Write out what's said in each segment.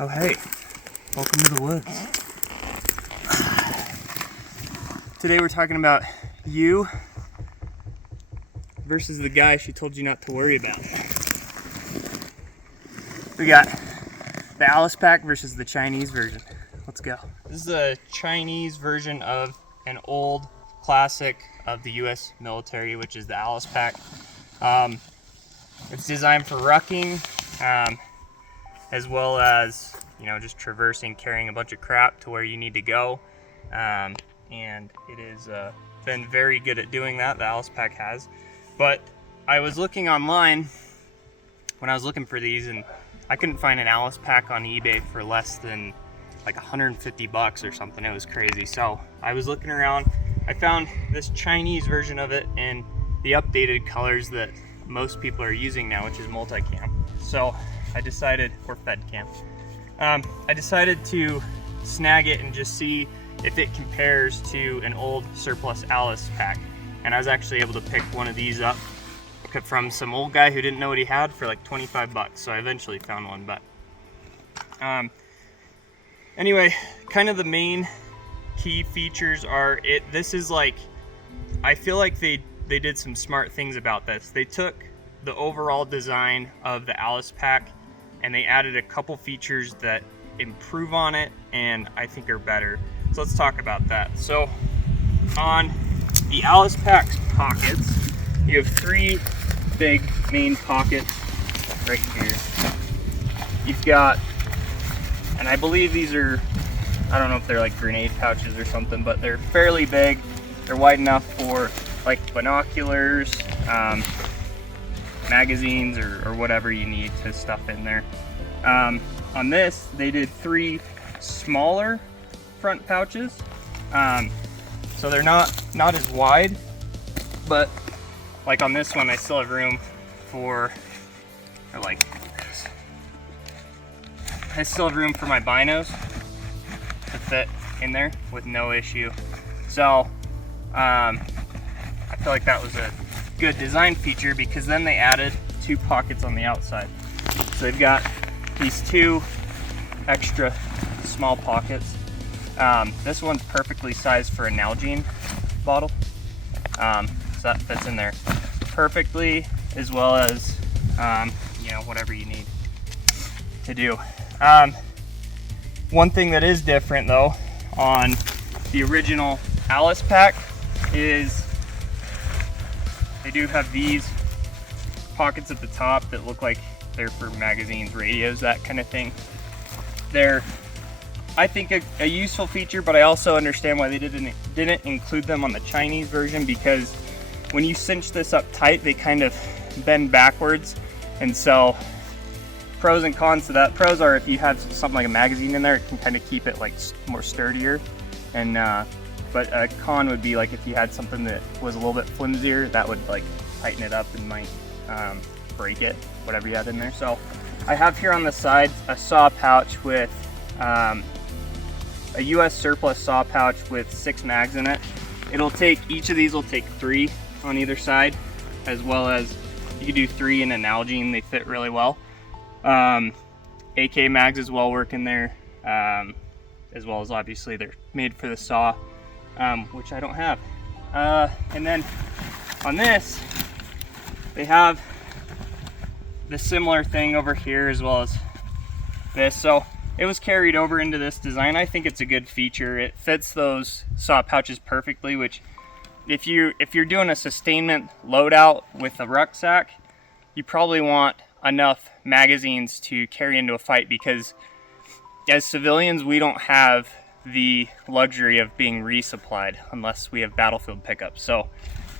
Oh hey, welcome to the woods. Today we're talking about you versus the guy she told you not to worry about. We got the Alice pack versus the Chinese version. Let's go. This is a Chinese version of an old classic of the US military, which is the Alice pack. It's designed for rucking, as well as, you know, just traversing, carrying a bunch of crap to where you need to go. And it has been very good at doing that, the Alice pack has. But I was looking online when I was looking for these, and I couldn't find an Alice pack on eBay for less than like 150 bucks or something. It was crazy. So I was looking around, I found this Chinese version of it in the updated colors that most people are using now, which is multicam. So I decided, or fed cam. I decided to snag it and just see if it compares to an old surplus Alice pack. And I was actually able to pick one of these up from some old guy who didn't know what he had for like 25 bucks. So I eventually found one, but anyway, kind of the main key features are this is like, I feel like they did some smart things about this. They took the overall design of the Alice pack and they added a couple features that improve on it and I think are better. So let's talk about that. So on the Alice pack's pockets, you have three big main pockets right here. You've got, and I believe these are, I don't know if they're like grenade pouches or something, but they're fairly big. They're wide enough for like binoculars, magazines, or whatever you need to stuff in there. On this, they did three smaller front pouches. So they're not as wide, but like on this one, I still have room for, or like, I still have room for my binos to fit in there with no issue. So I feel like that was a good design feature, because then they added two pockets on the outside. So they've got these two extra small pockets. This one's perfectly sized for a Nalgene bottle. So that fits in there perfectly, as well as, you know, whatever you need to do. One thing that is different though on the original Alice pack is they do have these pockets at the top that look like they're for magazines, radios, that kind of thing. They're, I think, a useful feature, but I also understand why they didn't include them on the Chinese version, because when you cinch this up tight, they kind of bend backwards. And so pros and cons to that. Pros are if you have something like a magazine in there, it can kind of keep it like more sturdier. And but a con would be like if you had something that was a little bit flimsier, that would like tighten it up and might break it, whatever you had in there. So I have here on the side a saw pouch with a US surplus saw pouch with 6 mags in it. It'll take, each of these will take 3 on either side, as well as you can do 3 in a Nalgene. They fit really well. AKMAX as well work in there, as well as obviously they're made for the saw, which I don't have. And then on this, they have the similar thing over here as well as this. So it was carried over into this design. I think it's a good feature. It fits those saw pouches perfectly, which if you're doing a sustainment loadout with a rucksack, you probably want enough magazines to carry into a fight, because as civilians, we don't have the luxury of being resupplied unless we have battlefield pickups. So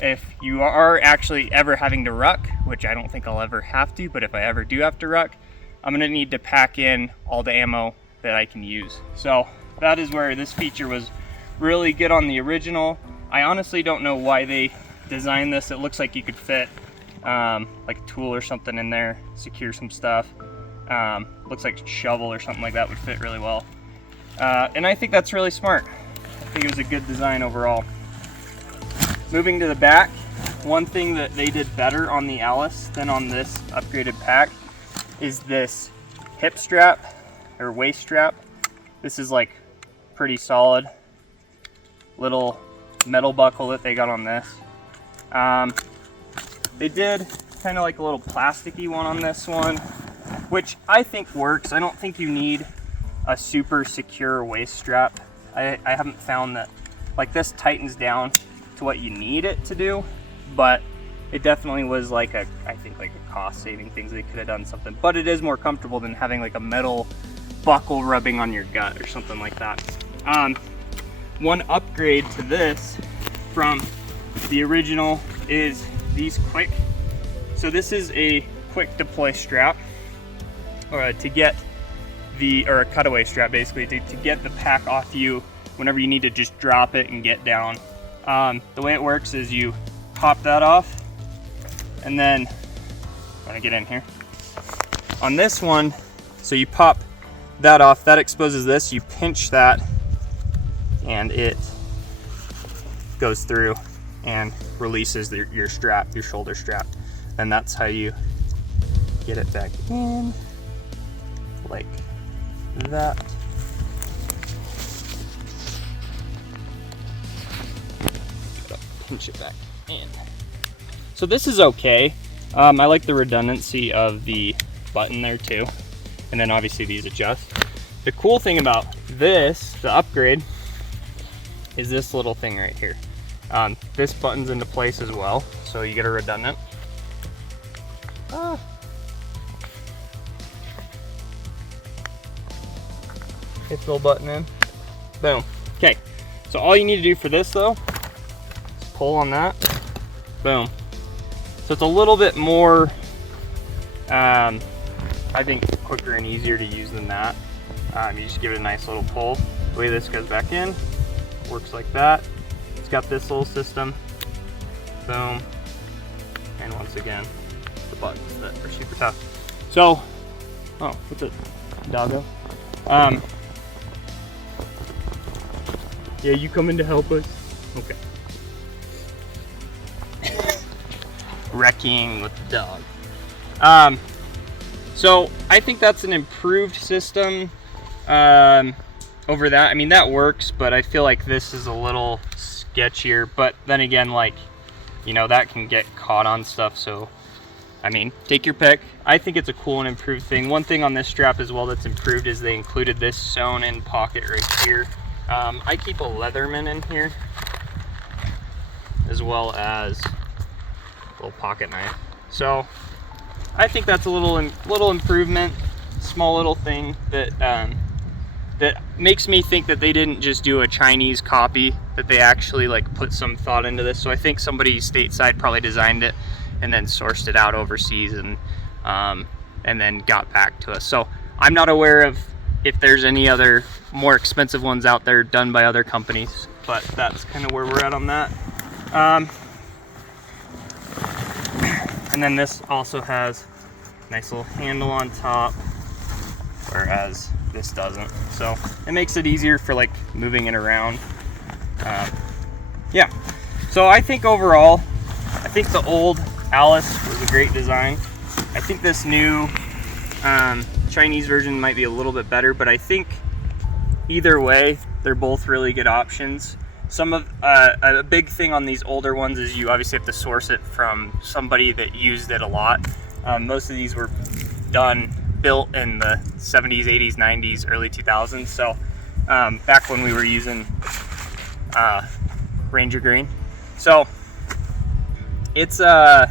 if you are actually ever having to ruck, which I don't think I'll ever have to, but if I ever do have to ruck, I'm gonna need to pack in all the ammo that I can use. So that is where this feature was really good on the original. I honestly don't know why they designed this. It looks like you could fit like a tool or something in there, secure some stuff. Looks like a shovel or something like that would fit really well. And I think that's really smart. I think it was a good design overall. Moving to the back, one thing that they did better on the Alice than on this upgraded pack is this hip strap or waist strap. This is like pretty solid. Little metal buckle that they got on this. They did kind of like a little plasticky one on this one, which I think works. I don't think you need a super secure waist strap. I haven't found that, like, this tightens down to what you need it to do, but it definitely was like I think like a cost saving thing. They could have done something, but it is more comfortable than having like a metal buckle rubbing on your gut or something like that. One upgrade to this from the original is these quick. So this is a quick deploy strap, or to get or a cutaway strap basically, to get the pack off you whenever you need to just drop it and get down. The way it works is you pop that off, and then I'm gonna get in here. On this one, so you pop that off, that exposes this, you pinch that, and it goes through and releases your strap, your shoulder strap. And that's how you get it back in, like that. Gotta pinch it back in. So this is okay. I like the redundancy of the button there too. And then obviously these adjust. The cool thing about this, the upgrade, is this little thing right here. This button's into place as well, so you get a redundant. Hit the little button in. Boom. Okay, so all you need to do for this though is pull on that. Boom. So it's a little bit more, I think, quicker and easier to use than that. You just give it a nice little pull. The way this goes back in, works like that. It's got this little system. Boom. And once again, the buttons that are super tough. So, oh, what's it? Doggo? Yeah, you coming to help us? Okay. Wrecking with the dog. So I think that's an improved system over that. I mean, that works, but I feel like this is a little sketchier. But then again, like, you know, that can get caught on stuff. So, I mean, take your pick. I think it's a cool and improved thing. One thing on this strap as well that's improved is they included this sewn in pocket right here. I keep a Leatherman in here, as well as a little pocket knife. So I think that's a little improvement, small little thing that that makes me think that they didn't just do a Chinese copy, that they actually like put some thought into this. So I think somebody stateside probably designed it and then sourced it out overseas and then got back to us. So I'm not aware of if there's any other more expensive ones out there done by other companies, but that's kind of where we're at on that. And then this also has a nice little handle on top, whereas this doesn't. So it makes it easier for like moving it around. Yeah, so I think overall, I think the old Alice was a great design. I think this new Chinese version might be a little bit better, but I think either way, they're both really good options. Some of a big thing on these older ones is you obviously have to source it from somebody that used it a lot. Most of these were built in the 70s, 80s, 90s, early 2000s. So back when we were using Ranger Green. So it's all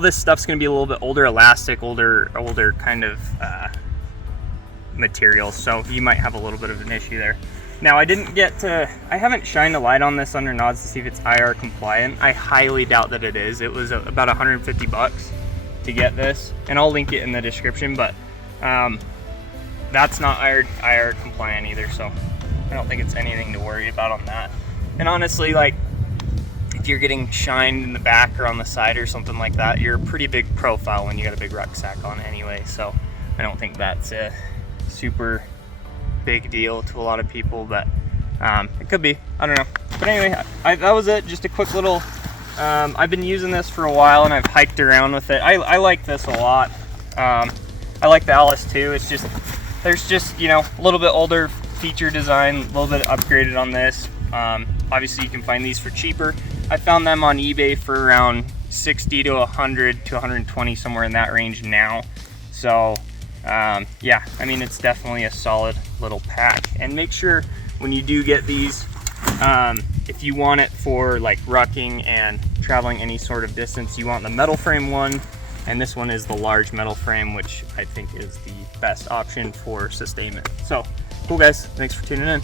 this stuff's gonna be a little bit older elastic, older kind of material. So you might have a little bit of an issue there. Now I haven't shined a light on this under NODS to see if it's IR compliant. I highly doubt that it is. It was about 150 bucks to get this, and I'll link it in the description, but that's not IR compliant either, so I don't think it's anything to worry about on that. And honestly, like, if you're getting shined in the back or on the side or something like that, you're a pretty big profile when you got a big rucksack on anyway, so I don't think that's a super big deal to a lot of people, but it could be, I don't know. But anyway, that was it, just a quick little, I've been using this for a while and I've hiked around with it. I like this a lot. I I like the Alice too. It's just, there's just, you know, a little bit older feature design, a little bit upgraded on this. Obviously you can find these for cheaper. I found them on eBay for around 60 to 100 to 120, somewhere in that range now. So yeah, I mean, it's definitely a solid little pack. And make sure when you do get these, if you want it for like rucking and traveling any sort of distance, you want the metal frame one, and this one is the large metal frame, which I think is the best option for sustainment. So cool guys, thanks for tuning in.